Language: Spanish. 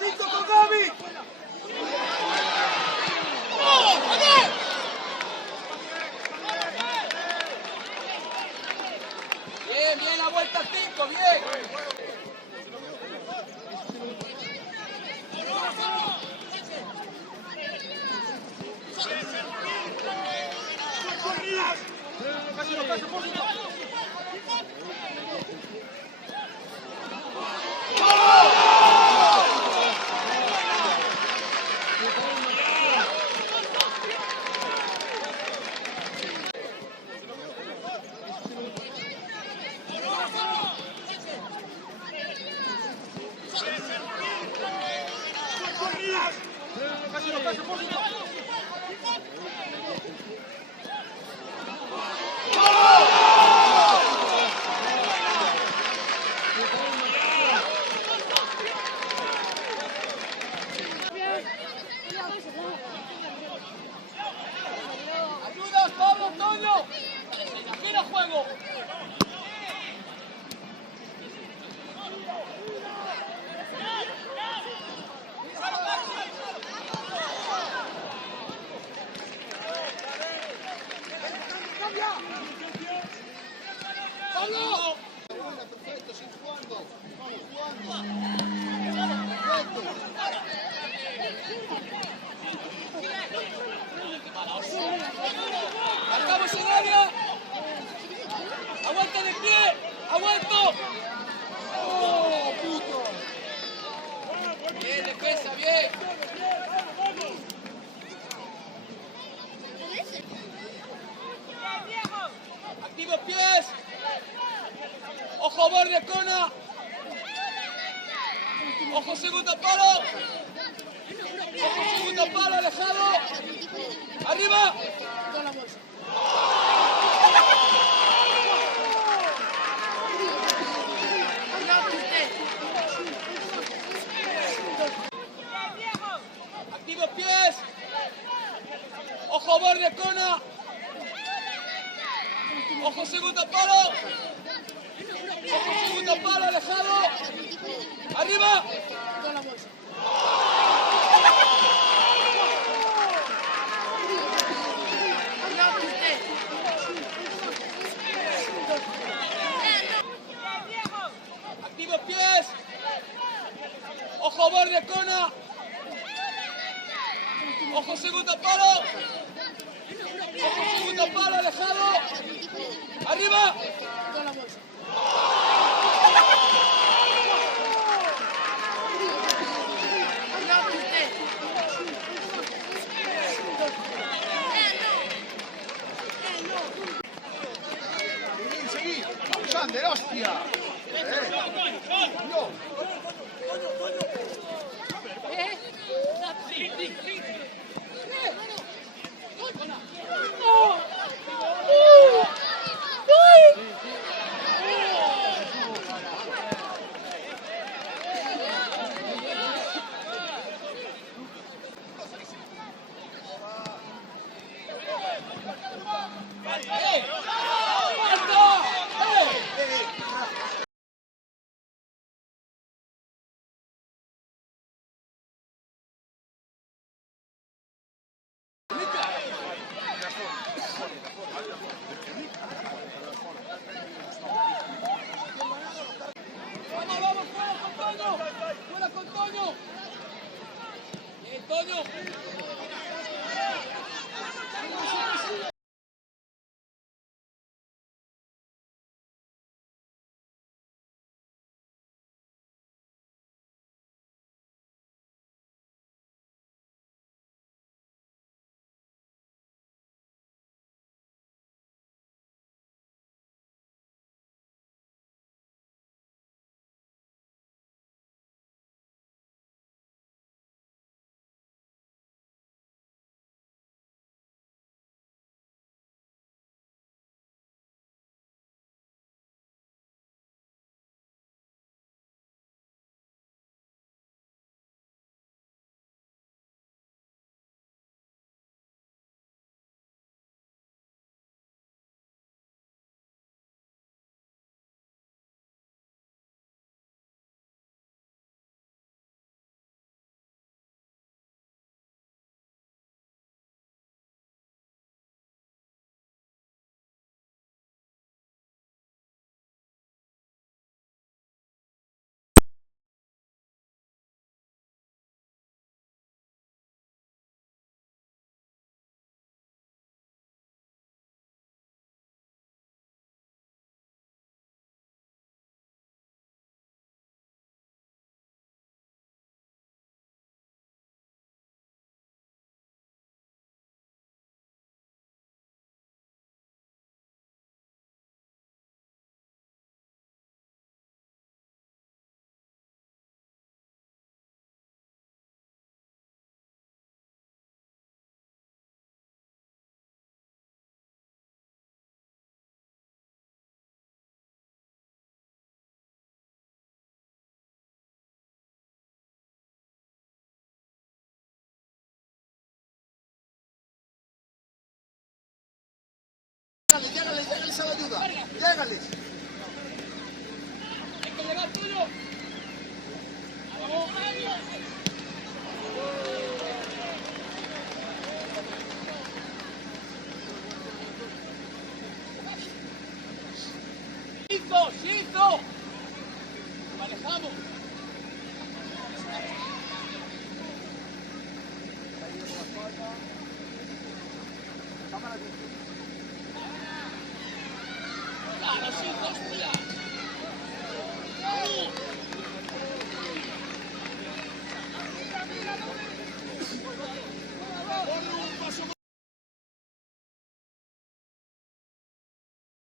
¡Listo con Gaby! Bien, bien, la vuelta 5, bien. ¡Ayudas, Pablo, Antonio! ¡Gira juego! ¡Pablo! Perfecto, sigue jugando. ¡Marcamos en área! ¡Aguanta de pie! ¡Aguanto! ¡Oh, puto! Bien, defensa, bien. ¡Activos pies! ¡Ojo, borde, cona! ¡Ojo, segundo palo! ¡Ojo, segundo palo, alejado! ¡Arriba! ¡Activos pies! ¡Ojo, borde, cona! ¡Ojo, segundo palo! ¡Ojo, segundo palo, alejado! ¡Arriba! ¡Activos pies! ¡Ojo, borde, cona! ¡Ojo, segundo palo! ¡Ojo, segundo palo, alejado! ¡Arriba! Seguí, Sander, hostia. No. llégales a la ayuda. Llégales. Hay que llegar tuyo. Vamos. ¡Hizo! Manejamos. Claro, sí, hostia.